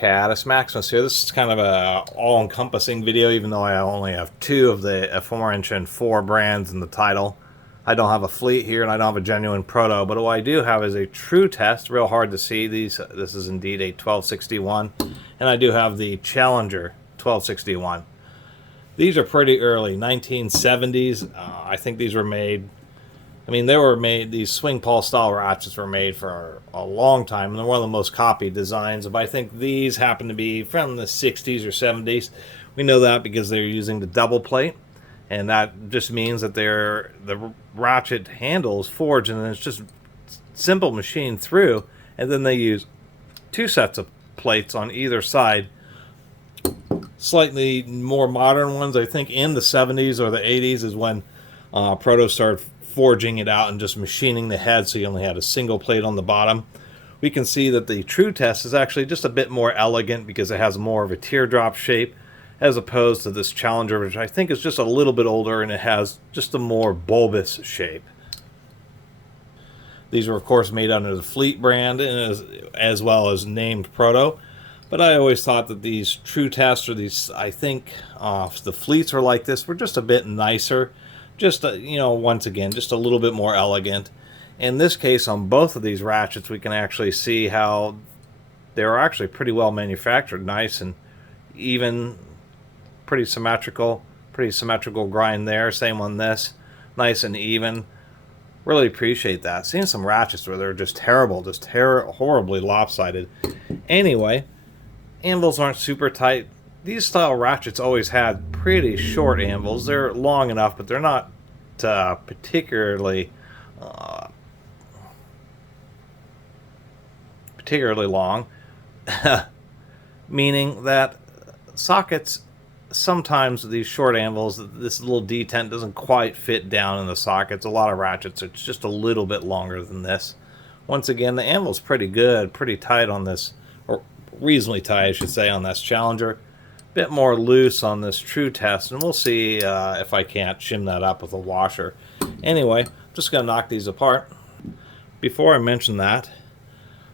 Catus, Maximus here. This is kind of a all-encompassing video, even though I only have two of the aforementioned four brands in the title. I don't have a fleet here, and I don't have a genuine Proto, but what I do have is a Tru-Test. Real hard to see these. This is indeed a 1261, and I do have the Challenger 1261. These are pretty early, 1970s. I think these were made. I mean, they were made, these swing Pawl style ratchets were made for a long time, and they're one of the most copied designs, but I think these happen to be from the 60s or 70s. We know that because they're using the double plate, and that just means that the ratchet handle is forged, and it's just simple machine through, and then they use two sets of plates on either side. Slightly more modern ones, I think in the 70s or the 80s is when Proto started forging it out and just machining the head, so you only had a single plate on the bottom. We can see that the Tru-Test is actually just a bit more elegant because it has more of a teardrop shape as opposed to this Challenger, which I think is just a little bit older and it has just a more bulbous shape. These were of course made under the Fleet brand and as well as named Proto, but I always thought that these Tru-Tests, or these, I think the Fleets are like this, were just a bit nicer. Just, you know, once again, just a little bit more elegant. In this case, on both of these ratchets, we can actually see how they're actually pretty well manufactured. Nice and even, pretty symmetrical grind there. Same on this. Nice and even. Really appreciate that. Seeing some ratchets where they're just terrible, just horribly lopsided. Anyway, anvils aren't super tight. These style ratchets always had pretty short anvils. They're long enough, but they're not particularly long. Meaning that sockets, sometimes these short anvils, this little detent doesn't quite fit down in the sockets. A lot of ratchets, it's just a little bit longer than this. Once again, the anvil's pretty good, pretty tight on this, or reasonably tight, I should say, on this Challenger. Bit more loose on this Tru-Test, and we'll see if I can't shim that up with a washer. Anyway, I'm just going to knock these apart. Before I mention that,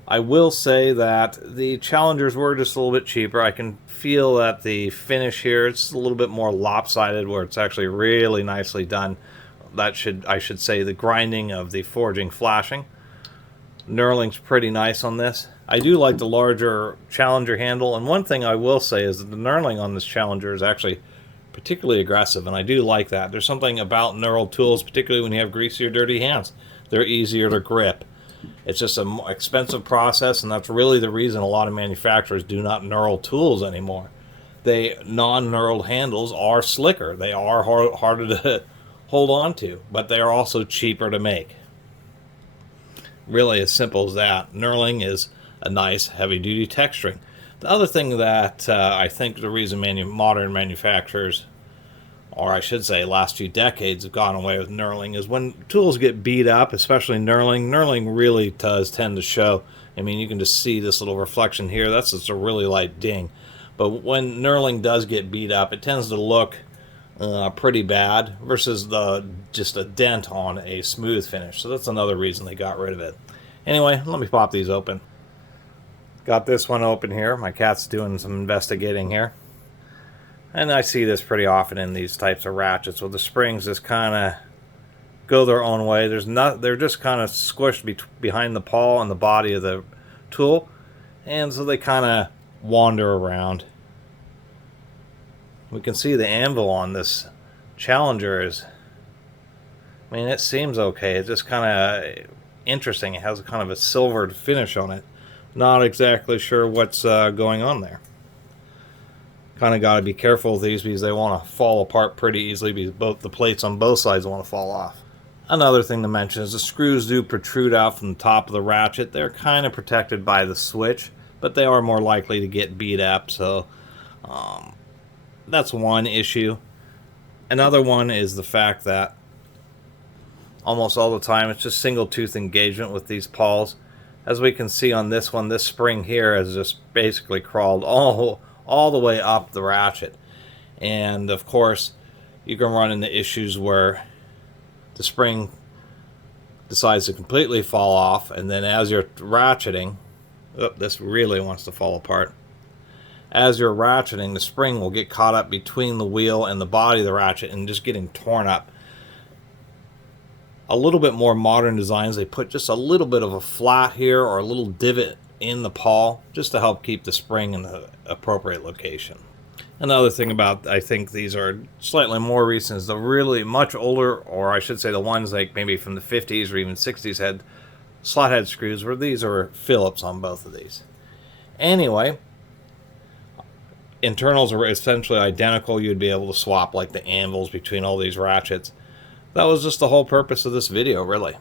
I will say that the Challengers were just a little bit cheaper. I can feel that the finish here, it's a little bit more lopsided, where it's actually really nicely done. I should say the grinding of the forging flashing. Knurling's pretty nice on this. I do like the larger Challenger handle, and one thing I will say is that the knurling on this Challenger is actually particularly aggressive, and I do like that. There's something about knurled tools, particularly when you have greasy or dirty hands. They're easier to grip. It's just an expensive process, and that's really the reason a lot of manufacturers do not knurl tools anymore. Non-knurled handles are slicker. They are harder to hold on to, but they are also cheaper to make. Really as simple as that. Knurling is a nice heavy-duty texturing. The other thing that I think the reason modern manufacturers, or I should say last few decades, have gone away with knurling is when tools get beat up, especially knurling really does tend to show. I mean, you can just see this little reflection here. That's just a really light ding. But when knurling does get beat up, it tends to look pretty bad versus just a dent on a smooth finish. So that's another reason they got rid of it. Anyway, let me pop these open. Got this one open here. My cat's doing some investigating here. And I see this pretty often in these types of ratchets, where the springs just kind of go their own way. They're just kind of squished behind the pawl and the body of the tool, and so they kind of wander around. We can see the anvil on this Challenger is, I mean, it seems okay. It's just kind of interesting. It has kind of a silvered finish on it. Not exactly sure what's going on there. Kind of got to be careful with these because they want to fall apart pretty easily, because the plates on both sides want to fall off. Another thing to mention is the screws do protrude out from the top of the ratchet. They're kind of protected by the switch, but they are more likely to get beat up, so that's one issue. Another one is the fact that almost all the time it's just single tooth engagement with these pawls. As we can see on this one, this spring here has just basically crawled all the way up the ratchet. And of course, you can run into issues where the spring decides to completely fall off, and then as you're ratcheting, this really wants to fall apart. as you're ratcheting, the spring will get caught up between the wheel and the body of the ratchet and just getting torn up. A little bit more modern designs, they put just a little bit of a flat here or a little divot in the pawl just to help keep the spring in the appropriate location. Another thing about, I think these are slightly more recent, is the really much older, or I should say the ones like maybe from the 50s or even 60s had slot head screws, where these are Phillips on both of these. Anyway, internals are essentially identical. You'd be able to swap like the anvils between all these ratchets. That was just the whole purpose of this video, really.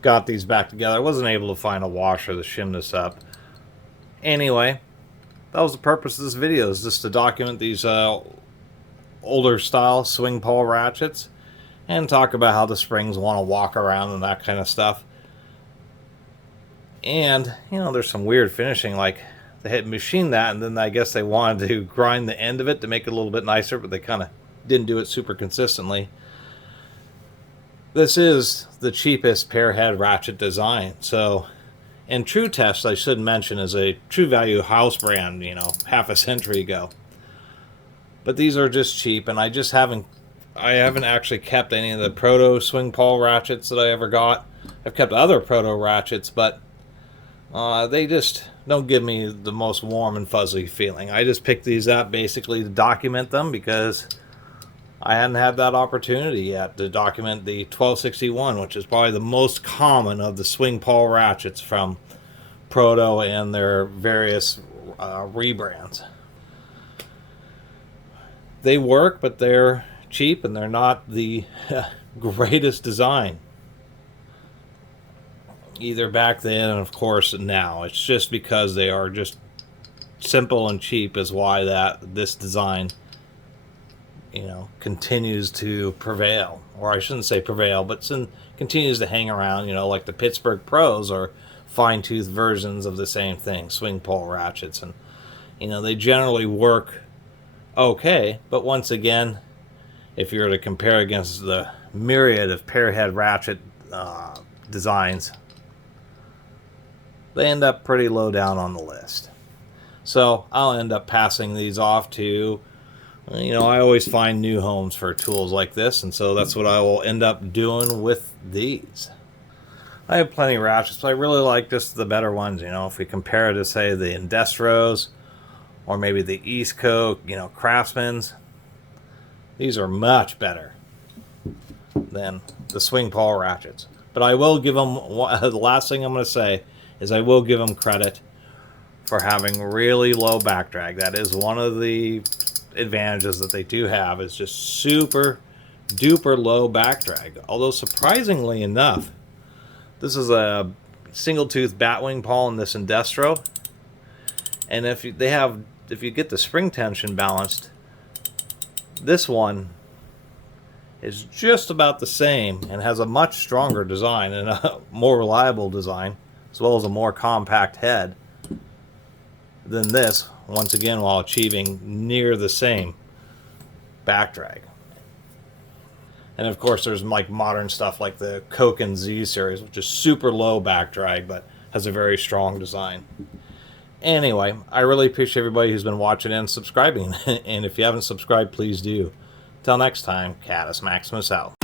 Got these back together. I wasn't able to find a washer to shim this up. Anyway, that was the purpose of this video, is just to document these older style swing pawl ratchets and talk about how the springs want to walk around and that kind of stuff. And, you know, there's some weird finishing, like they had machined that and then I guess they wanted to grind the end of it to make it a little bit nicer, but they kind of didn't do it super consistently. This is the cheapest pair head ratchet design. So, and Tru-Test, I should mention, is a true value house brand, you know, half a century ago. But these are just cheap, and I haven't actually kept any of the Proto swing pawl ratchets that I ever got. I've kept other Proto ratchets, but they just don't give me the most warm and fuzzy feeling. I just picked these up basically to document them because I hadn't had that opportunity yet to document the 1261, which is probably the most common of the swing pawl ratchets from Proto and their various rebrands. They work, but they're cheap and they're not the greatest design. Either back then and of course now. It's just because they are just simple and cheap is why this design, you know, continues to prevail. Or I shouldn't say prevail, but continues to hang around, you know, like the Pittsburgh Pros are fine-tooth versions of the same thing, swing pawl ratchets. And, you know, they generally work okay, but once again, if you were to compare against the myriad of pair head ratchet designs, they end up pretty low down on the list. So I'll end up passing these off to, you know, I always find new homes for tools like this, and so that's what I will end up doing with these. I have plenty of ratchets, but I really like just the better ones. You know, if we compare to, say, the Indestros or maybe the East Coast, you know, Craftsman's, these are much better than the swing pawl ratchets. But I will give them, the last thing I'm going to say is I will give them credit for having really low back drag. That is one of the advantages that they do have, is just super duper low back drag. Although surprisingly enough, this is a single tooth batwing pawl in this Indestro, and if you get the spring tension balanced, this one is just about the same and has a much stronger design and a more reliable design, as well as a more compact head than this, once again, while achieving near the same back drag. And of course there's like modern stuff like the Koken Z series, which is super low back drag but has a very strong design. Anyway, I really appreciate everybody who's been watching and subscribing, and if you haven't subscribed, please do. Till next time, Catus Maximus out.